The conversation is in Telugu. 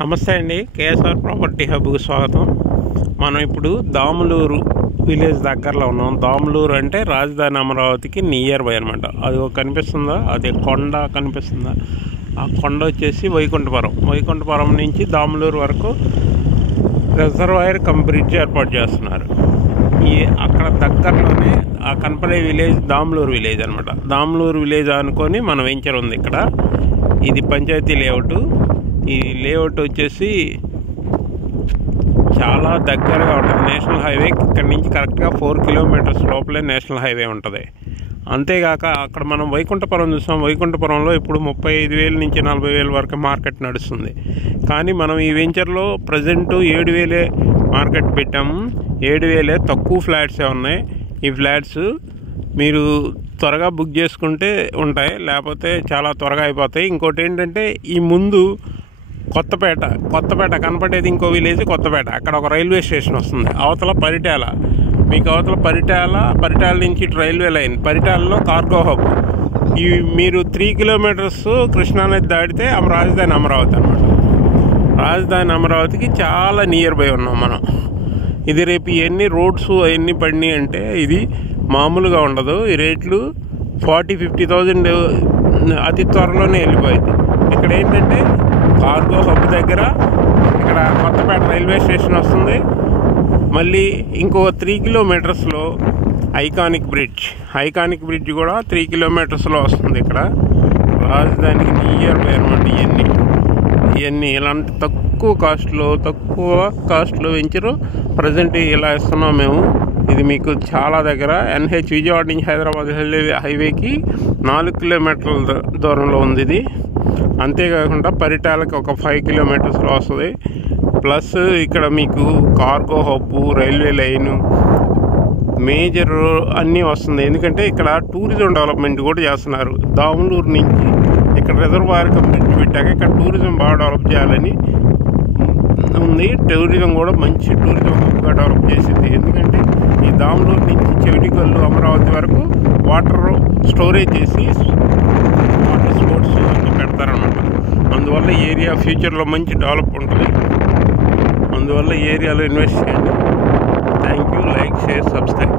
నమస్తే అండి, కేఎస్ఆర్ ప్రాపర్టీ హబ్కు స్వాగతం. మనం ఇప్పుడు దాములూరు విలేజ్ దగ్గరలో ఉన్నాం. దాములూరు అంటే రాజధాని అమరావతికి నియర్ బై అనమాట. అది కనిపిస్తుందా, అది కొండ కనిపిస్తుందా? ఆ కొండ వచ్చేసి వైకుంఠపురం నుంచి దాములూరు వరకు రిజర్వాయర్ కమ్ బ్రిడ్జ్ ఏర్పాటు చేస్తున్నారు. అక్కడ దగ్గరలోనే ఆ కనపడే విలేజ్ దాములూరు విలేజ్ అనమాట. దాములూరు విలేజ్ అనుకొని మన వెంచర్ ఉంది ఇక్కడ. ఇది పంచాయతీ లేఅవుట్. ఈ లేఅవుట్ వచ్చేసి చాలా దగ్గరగా ఉంటుంది నేషనల్ హైవే. ఇక్కడ నుంచి కరెక్ట్గా 4 కిలోమీటర్స్ లోపలే నేషనల్ హైవే ఉంటుంది. అంతేగాక అక్కడ మనం వైకుంఠపురం చూస్తాం. వైకుంఠపురంలో ఇప్పుడు 35,000 నుంచి 40,000 వరకు మార్కెట్ నడుస్తుంది. కానీ మనం ఈ వెంచర్లో ప్రజెంట్ 7,000 మార్కెట్ పెట్టాము. 7,000 తక్కువ ఫ్లాట్సే ఉన్నాయి. ఈ ఫ్లాట్స్ మీరు త్వరగా బుక్ చేసుకుంటే ఉంటాయి, లేకపోతే చాలా త్వరగా అయిపోతాయి. ఇంకోటి ఏంటంటే, ఈ ముందు కొత్తపేట కనపడేది ఇంకో విలేజ్ కొత్తపేట. అక్కడ ఒక రైల్వే స్టేషన్ వస్తుంది. అవతల పరిటాల, మీకు అవతల పరిటాల నుంచి రైల్వే లైన్, పరిటాలలో కార్గో హబ్. మీరు 3 కిలోమీటర్స్ కృష్ణానది దాటితే రాజధాని అమరావతి అనమాట. రాజధాని అమరావతికి చాలా నియర్ బై ఉన్నాం మనం. ఇది రేపు ఎన్ని రోడ్స్ అవన్నీ పడినాయి అంటే ఇది మామూలుగా ఉండదు. ఈ రేట్లు 40-50,000 అతి త్వరలోనే వెళ్ళిపోయింది. ఇక్కడ ఏంటంటే కార్గో హబ్ దగ్గర ఇక్కడ కొత్తపేట రైల్వే స్టేషన్ వస్తుంది. మళ్ళీ ఇంకో 3 కిలోమీటర్స్లో ఐకానిక్ బ్రిడ్జ్ కూడా 3 కిలోమీటర్స్లో వస్తుంది. ఇక్కడ రాజధానికి నియర్ బై అనమాట. ఇవన్నీ ఇలాంటి తక్కువ కాస్ట్లో వెంచరు ప్రజెంట్ ఇలా ఇస్తున్నాం మేము. ఇది మీకు చాలా దగ్గర NH విజయవాడ నుంచి హైదరాబాద్ హైవేకి 4 కిలోమీటర్ల దూరంలో ఉంది ఇది. అంతేకాకుండా పరిటాలకి ఒక 5 కిలోమీటర్స్లో వస్తుంది. ప్లస్ ఇక్కడ మీకు cargo hub, railway line, major అన్నీ వస్తుంది. ఎందుకంటే ఇక్కడ టూరిజం డెవలప్మెంట్ కూడా చేస్తున్నారు. దాములూరు నుంచి ఇక్కడ రిజర్వాయర్ కంప్లీట్ పెట్టాక ఇక్కడ టూరిజం బాగా డెవలప్ చేయాలని ఉంది. టూరిజం కూడా మంచి టూరిజం హబ్గా డెవలప్ చేసింది. ఎందుకంటే ఈ దాములూరు నుంచి చెవిటికల్లు, అమరావతి వరకు వాటర్ స్టోరేజ్ చేసి వాటర్ స్పోర్ట్స్ పెడతారనమాట. అందువల్ల ఏరియా ఫ్యూచర్లో మంచి డెవలప్ ఉంటుంది. అందువల్ల ఏరియాలో ఇన్వెస్ట్ చేయండి. Thank you. Like, share, subscribe.